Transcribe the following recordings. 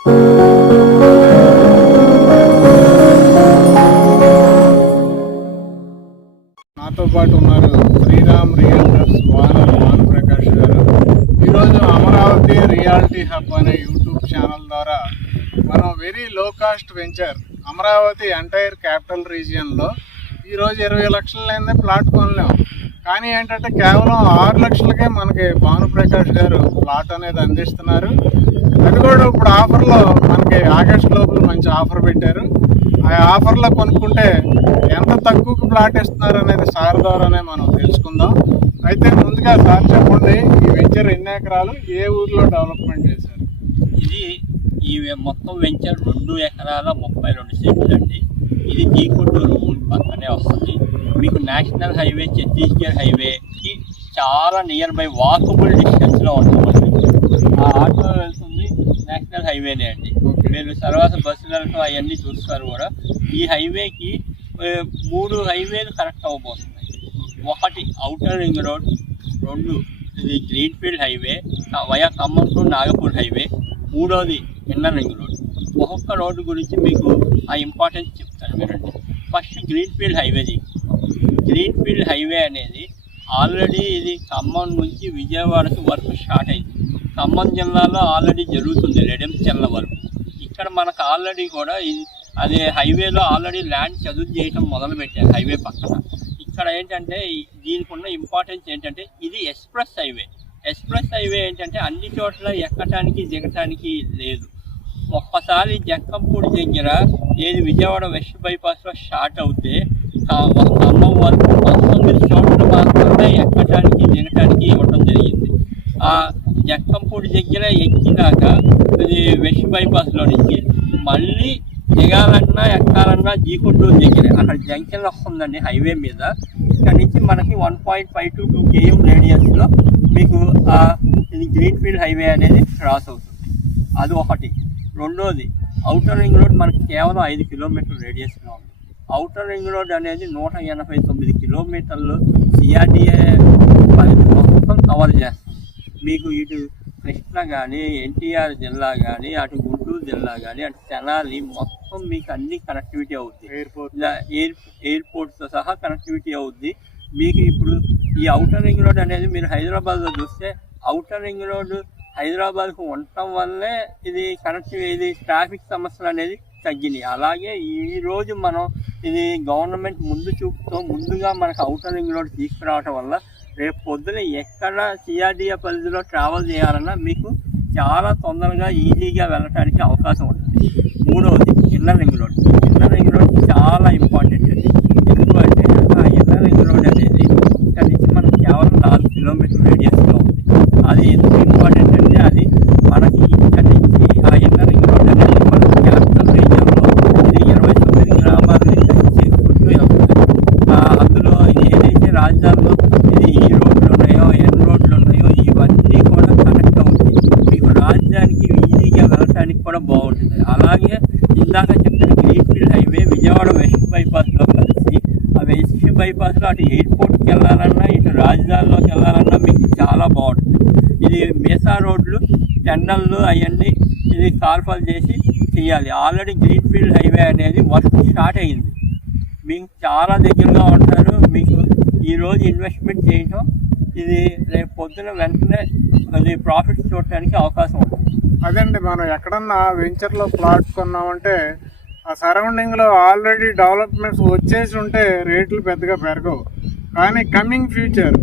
నాతో పాటు ఉన్నారు శ్రీరామ్ రియల్టర్స్ ఓనర్ భానుప్రకాష్ గారు. ఈరోజు అమరావతి రియాలిటీ హబ్ అనే యూట్యూబ్ ఛానల్ ద్వారా మనం very low cost venture Amaravati entire capital రీజియన్లో ఈరోజు 20 లక్షలైందే ప్లాట్ కొనలేం. కానీ ఏంటంటే కేవలం 6 లక్షలకే మనకి భానుప్రకాష్ గారు ప్లాట్ అనేది అందిస్తున్నారు. అది కూడా ఇప్పుడు ఆఫర్లో మనకి ఆగస్ట్ లోపల మంచి ఆఫర్ పెట్టారు. ఆ ఆఫర్లో కొనుక్కుంటే ఎంత తక్కువకు ప్లాట్ ఇస్తున్నారు అనేది సార్ ద్వారానే మనం తెలుసుకుందాం. అయితే ముందుగా సార్ చెప్పండి, ఈ వెంచర్ ఎన్ని ఎకరాలు, ఏ ఊర్లో డెవలప్మెంట్ చేశారు? ఈ మొత్తం వెంచర్ 2 ఎకరాల 32 సెంట్లు అండి. ఇది జీకొట్టూరు ఊరి పక్కనే వస్తుంది. మీకు నేషనల్ హైవే, ఛత్తీస్గఢ్ హైవేకి చాలా నియర్ బై వాకబుల్ డిస్టెన్స్లో ఉంటుంది. ఆ ఆటో వెళ్తుంది నేషనల్ హైవేనే అండి. మీరు తర్వాత బస్సులతో అవన్నీ చూస్తారు కూడా. ఈ హైవేకి 3 హైవేలు కనెక్ట్ అవ్వబోతున్నాయి. ఒకటి ఔటర్ రింగ్ రోడ్, 2 ఇది greenfield highway via Khammam to Nagpur highway, 3వది ఇన్నర్ రింగ్ రోడ్. ఒక్కొక్క రోడ్డు గురించి మీకు ఆ ఇంపార్టెన్స్ చెప్తాను వినండి. ఫస్ట్ గ్రీన్ఫీల్డ్ హైవేది. గ్రీన్ఫీల్డ్ హైవే అనేది ఆల్రెడీ ఇది ఖమ్మం నుంచి విజయవాడకు వర్క్ స్టార్ట్ అయింది. ఖమ్మం జిల్లాలో ఆల్రెడీ జరుగుతుంది రెడెంచెర్ల వరకు. ఇక్కడ మనకు ఆల్రెడీ కూడా అదే హైవేలో ఆల్రెడీ ల్యాండ్ చదువు చేయటం మొదలుపెట్టారు హైవే పక్కన. ఇక్కడ ఏంటంటే దీనికి ఉన్న ఇంపార్టెన్స్ ఏంటంటే ఇది ఎక్స్ప్రెస్ హైవే. ఎక్స్ప్రెస్ హైవే ఏంటంటే అన్ని చోట్ల ఎక్కటానికి దిగటానికి లేదు. ఒక్కసారి జక్కంపూడి దగ్గర ఏది విజయవాడ వెస్ట్ బైపాస్లో స్టార్ట్ అవుతే ఖమ్మం వరకు 19 చోట్ల మాత్రమే ఎక్కటానికి దిగటానికి ఇవ్వటం జరిగింది. ఆ జక్కంపూడి దగ్గర ఎక్కినాక ఇది వెస్ట్ బైపాస్లో నుంచి మళ్ళీ దిగాలన్నా ఎక్కాలన్నా జీకొట్టూరు దగ్గర అక్కడ జంక్షన్ వస్తుందండి హైవే మీద. ఇక్కడ నుంచి మనకి 1.5 to 2 km రేడియస్లో మీకు ఇది గ్రీన్ఫీల్డ్ హైవే అనేది క్రాస్ అవుతుంది. అది ఒకటి. రెండోది ఔటర్ రింగ్ రోడ్ మనకి కేవలం 5 కిలోమీటర్ల రేడియస్లో ఉంది. ఔటర్ రింగ్ రోడ్ అనేది 189 కిలోమీటర్లు సిఆర్డిఏ పరిధి మొత్తం కవర్ చేస్తుంది. మీకు ఇటు కృష్ణ కానీ, ఎన్టీఆర్ జిల్లా కానీ, అటు గుంటూరు జిల్లా కానీ, అటు తెనాలి మొత్తం మీకు అన్ని కనెక్టివిటీ అవుద్ది. ఎయిర్పోర్ట్తో సహా కనెక్టివిటీ అవుద్ది. మీకు ఇప్పుడు ఈ ఔటర్ రింగ్ రోడ్ అనేది మీరు హైదరాబాద్లో చూస్తే ఔటర్ రింగ్ రోడ్ హైదరాబాద్కు ఉండటం వల్లే ఇది ట్రాఫిక్ సమస్యలు అనేది తగ్గినాయి. అలాగే ఈరోజు మనం ఇది గవర్నమెంట్ ముందు చూపుతో ముందుగా మనకు ఔటర్ రింగ్ రోడ్ తీసుకురావటం వల్ల రేపు పొద్దున ఎక్కడ సిఆర్డిఏ పరిధిలో ట్రావెల్ చేయాలన్నా మీకు చాలా తొందరగా ఈజీగా వెళ్ళటానికి అవకాశం ఉంటుంది. 3వది inner ring road. Inner ring road చాలా ఇంపార్టెంట్ అండి. ఎందుకంటే ఆ ఇన్నర్ రింగ్ రోడ్ అనేది ఇక్కడ నుంచి మనకు కేవలం 4 కిలోమీటర్ల రేడియస్లో ఉంది. అది ఎందుకు ఇంపార్టెంట్ అంటే అది మనకి ఇక్కడ నుంచి ఆ ఇన్నర్ రింగ్ రోడ్ అనేది మనకి క్యాపిటల్ రీజియన్లో ఇది 29 గ్రామాల నుంచి చేసుకుంటూ వెళ్తుంది. అందులో ఏదైతే రాజధానిలో ఈ రోడ్లు ఉన్నాయో, ఎన్ రోడ్లు ఉన్నాయో ఇవన్నీ కూడా కనెక్ట్ అవుతాయి. మీకు రాజధానికి ఈజీగా వెళ్ళటానికి కూడా బాగుంటుంది. అలాగే ఇందాక చెప్పిన గ్రీన్ఫీల్డ్ హైవే విజయవాడ వెస్ట్ బైపాస్లో కలిసి ఆ వెస్ట్ బైపాస్లో అటు ఎయిర్పోర్ట్కి వెళ్ళాలన్నా, ఇటు రాజధానిలోకి వెళ్ళాలన్నా మీకు చాలా బాగుంటుంది. ఇది మేసా రోడ్లు, టెండర్లు అవన్నీ ఇది కార్ఫాల్ చేసి చేయాలి. ఆల్రెడీ గ్రీన్ఫీల్డ్ హైవే అనేది వర్క్ స్టార్ట్ అయ్యింది. మీకు చాలా దగ్గరగా ఉంటారు. మీకు ఈరోజు ఇన్వెస్ట్మెంట్ చేయటం ఇది రేపు పొద్దున వెంటనే అది ప్రాఫిట్స్ చూడటానికి అవకాశం ఉంటుంది. అదండి, మనం ఎక్కడన్నా వెంచర్లో ప్లాట్ కొన్నామంటే ఆ సరౌండింగ్లో ఆల్రెడీ డెవలప్మెంట్స్ వచ్చేసి ఉంటే రేట్లు పెద్దగా పెరగవు. కానీ కమింగ్ ఫ్యూచర్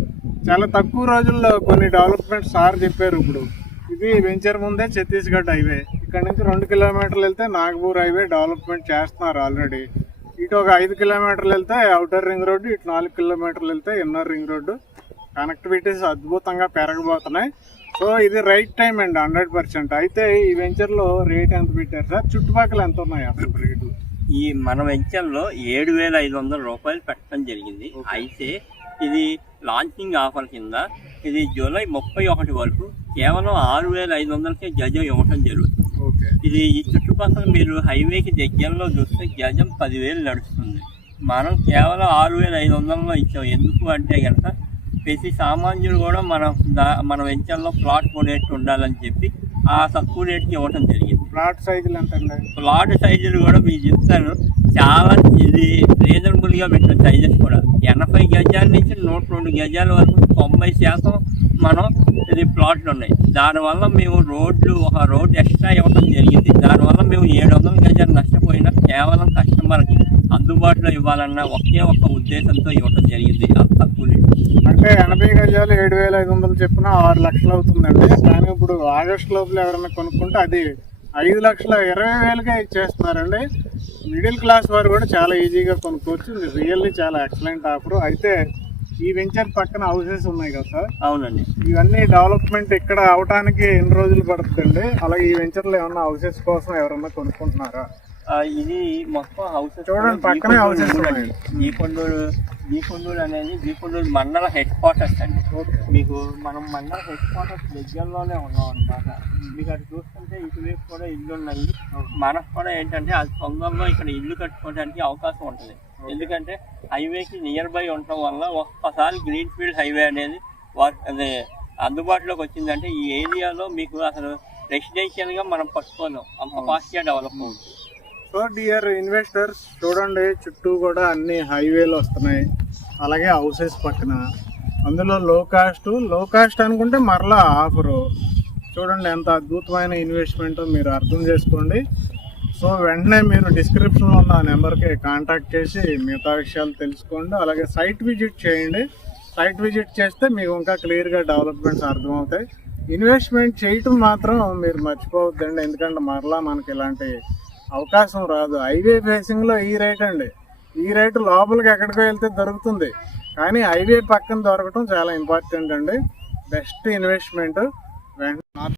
చాలా తక్కువ రోజుల్లో కొన్ని డెవలప్మెంట్స్ సార్ చెప్పారు. ఇప్పుడు ఇది వెంచర్ ముందే ఛత్తీస్గఢ్ హైవే, ఇక్కడ నుంచి 2 కిలోమీటర్లు వెళ్తే నాగపూర్ హైవే డెవలప్మెంట్ చేస్తున్నారు ఆల్రెడీ. ఇటు ఒక 5 కిలోమీటర్లు వెళ్తే ఔటర్ రింగ్ రోడ్డు, ఇటు 4 కిలోమీటర్లు వెళ్తే ఇన్నర్ రింగ్ రోడ్డు. కనెక్టివిటీస్ అద్భుతంగా పెరగబోతున్నాయి. సో ఇది రైట్ టైం అండి 100%. అయితే ఈ వెంచర్లో రేట్ ఎంత పెట్టారు సార్? చుట్టుపక్కల ఎంత ఉన్నాయి అసలు రేటు? ఈ మన వెంచర్లో 7,500 రూపాయలు పెట్టడం జరిగింది. అయితే ఇది లాంచింగ్ ఆఫర్ కింద ఇది జూలై 31 వరకు కేవలం 6,500కే గజం ఇవ్వటం జరుగుతుంది. ఇది ఈ చుట్టుపక్కల మీరు హైవేకి దగ్గరలో చూస్తే గజం 10,000 నడుస్తుంది. మనం కేవలం 6,500లో ఇచ్చాం. ఎందుకు అంటే కనుక ప్రతి సామాన్యుడు కూడా మన వెంచర్లో ప్లాట్ కొనేట్టు ఉండాలని చెప్పి ఆ తక్కువ రేట్కి ఇవ్వటం జరిగింది. ప్లాట్ సైజులు ఎంత అండి? ప్లాట్ సైజులు కూడా మీకు చెప్తాను, చాలా ఇది రీజనబుల్గా పెట్టిన సైజెస్ కూడా 80 గజాల నుంచి 102 గజాల వరకు 90% మనం ఇది ప్లాట్లు ఉన్నాయి. దానివల్ల మేము ఒక రోడ్డు ఎక్స్ట్రా ఇవ్వడం జరిగింది. దానివల్ల మేము 700 గజాలు నష్టపోయినా కేవలం కస్టమర్కి అందుబాటులో ఇవ్వాలన్న ఒక్క ఉద్దేశంతో ఇవ్వడం జరిగింది. తక్కువ అంటే 80 గజాలు 7,500 చెప్పిన 6 లక్షలు అవుతుందండి. కానీ ఇప్పుడు ఆగస్టు లోపల ఎవరైనా కొనుక్కుంటే అది 5,20,000కే ఇచ్చేస్తున్నారండి. మిడిల్ క్లాస్ వారు కూడా చాలా ఈజీగా కొనుక్కోవచ్చు. రియల్లీ చాలా ఎక్సలెంట్ ఆఫర్. అయితే ఈ వెంచర్ పక్కన హౌసెస్ ఉన్నాయి కదా సార్? అవునండి. ఇవన్నీ డెవలప్మెంట్ ఇక్కడ అవడానికి ఎన్ని రోజులు పడుతుందండి? అలాగే ఈ వెంచర్లో ఏమన్నా హౌసెస్ కోసం ఎవరన్నా కొనుక్కుంటున్నారా? ఇది మొత్తం హౌసెస్ చూడండి, పక్కనే హౌసెస్ ఉన్నాయి. జీకొండూరు అనేది జీకొండూరు మండల హెడ్ క్వార్టర్స్ అండి. మీకు మనం మండల హెడ్ క్వార్టర్స్ దగ్గరలోనే ఉన్నాం అనమాట. మీకు అది చూస్తుంటే ఇటువైపు కూడా ఇల్లు ఉన్నాయి. మనకు కూడా ఏంటంటే అది తొందరలో ఇక్కడ ఇల్లు కట్టుకోవడానికి అవకాశం ఉంటుంది. ఎందుకంటే హైవేకి నియర్ బై ఉండటం వల్ల ఒక్కసారి గ్రీన్ ఫీల్డ్ హైవే అనేది అదే అందుబాటులోకి వచ్చిందంటే ఈ ఏరియాలో మీకు అసలు రెసిడెన్షియల్గా మనం పట్టుకోలేం, అంత ఫాస్ట్గా డెవలప్ అవుతుంది. సో డియర్ ఇన్వెస్టర్స్, చూడండి చుట్టూ కూడా అన్ని హైవేలు వస్తున్నాయి, అలాగే హౌసెస్ పక్కన. అందులో లో కాస్ట్ అనుకుంటే మరలా ఆఫరు. చూడండి ఎంత అద్భుతమైన ఇన్వెస్ట్మెంట్ మీరు అర్థం చేసుకోండి. సో వెంటనే మీరు డిస్క్రిప్షన్లో ఉన్న నెంబర్కి కాంటాక్ట్ చేసి మిగతా విషయాలు తెలుసుకోండి. అలాగే సైట్ విజిట్ చేయండి. సైట్ విజిట్ చేస్తే మీకు ఇంకా క్లియర్గా డెవలప్మెంట్స్ అర్థమవుతాయి. ఇన్వెస్ట్మెంట్ చేయటం మాత్రం మీరు మర్చిపోవద్దండి, ఎందుకంటే మరలా మనకి ఇలాంటి అవకాశం రాదు. హైవే ఫేసింగ్లో ఈ రేట్ అండి. ఈ రేటు లోపలికి ఎక్కడికో వెళ్తే దొరుకుతుంది, కానీ హైవే పక్కన దొరకటం చాలా ఇంపార్టెంట్ అండి. Best investment.